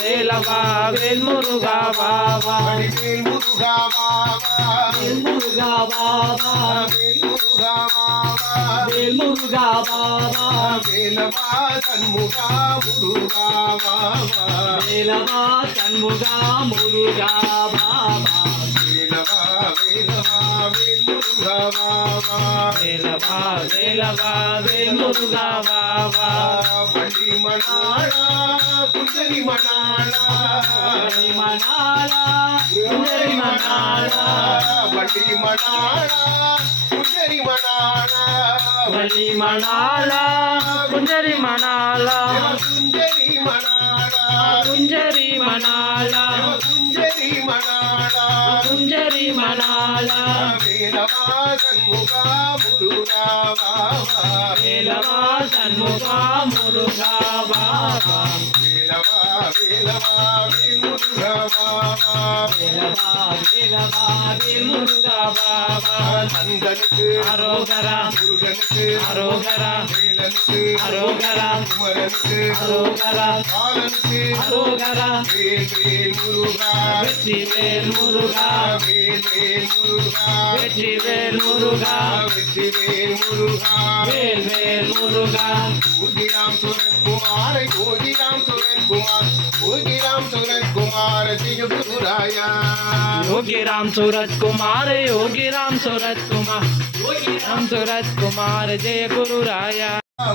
வேலவா வேல்முருகா பாவா வேல்முருகா வேலவா சண்முகா முருகா வேலவா வேலவா வேல்முருகா வள்ளி மணாளா குஞ்சரி மணாளா வள்ளி மணாளா குஞ்சரி மணாளா வேலவா சண்முகா முருகா வேலவா வேலவா வேல்முருகா நந்தனுக்கு அரோகரா முருகனுக்கு அரோகரா வேலனுக்கு அரோகரா குமரனுக்கு அரோகரா காலனுக்கு அரோகரா வேல் முருகா வெற்றிவேல் முருகா வெற்றிவேல் முருகா வேல் முருகா யோகிராம் சுரத்குமார் ஜெய குருராயா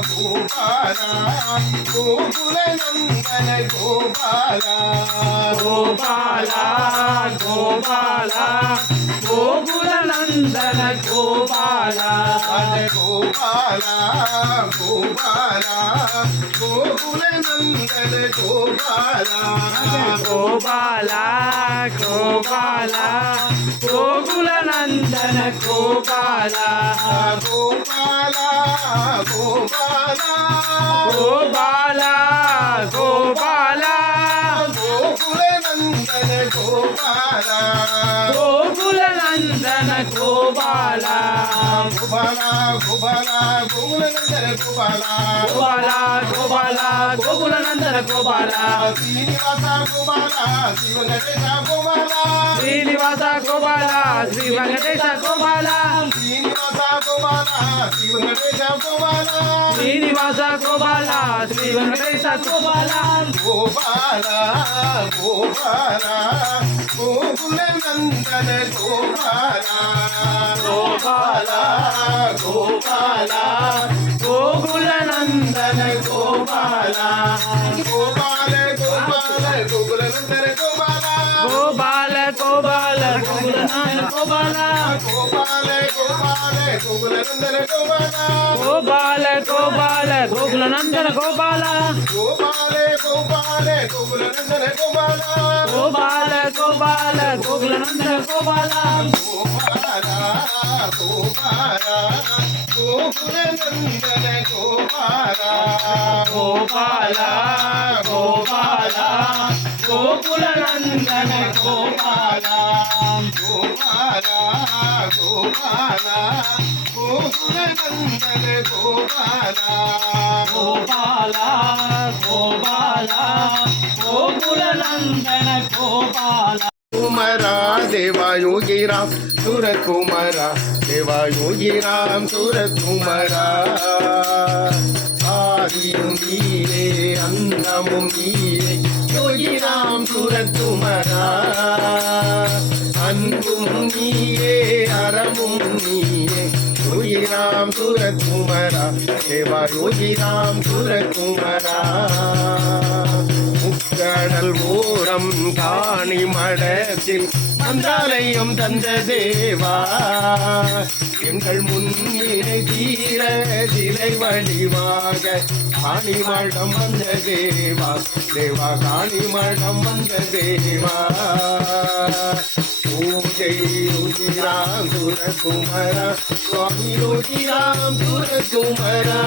கோபாலா கோகுல நந்தன கோபாலா கோகுல நந்தன கோபாலா கோகுல நந்தன கோபாலா கோகுல நந்தன கோபாலா கோகுல நந்தன கோபாலா శ్రీనివాస గోపాలా శ్రీ వెంకటేశ గోపాలా శ్రీనివాస గోపాలా శ్రీ వెంకటేశ గోపాలా గోకుల నందన గోపాలా గోకుల నందన గోపాలా గోకుల నందన గోపాలా గోకుల నందన గోపాలా గోకుల నందన గోపాలా గోకుల నందన గోపాలా कुमारा देवा योगी राम सूरत कुमारा देवा योगी राम सूरत कुमारा आदिயும் நீரே அந்தமும் நீரே யோகி ராம் सूरत कुमारा அன்பும் நீரே அறமும் நீரே योगी राम सूरत कुमारा देवा योगी राम सूरत कुमारा கடல் ஓரம் காணி மடத்தில் மந்திராலயம் தந்த தேவா எங்கள் முன்னிலை தீர சிலை வடிவாக காணி மடம் வந்த தேவா தேவா காணி மடம் வந்த தேவா ஓம் ஜெய் ருஜிராம் சுரகுமரா சுவாமி ருஜிராம் சுரகுமரா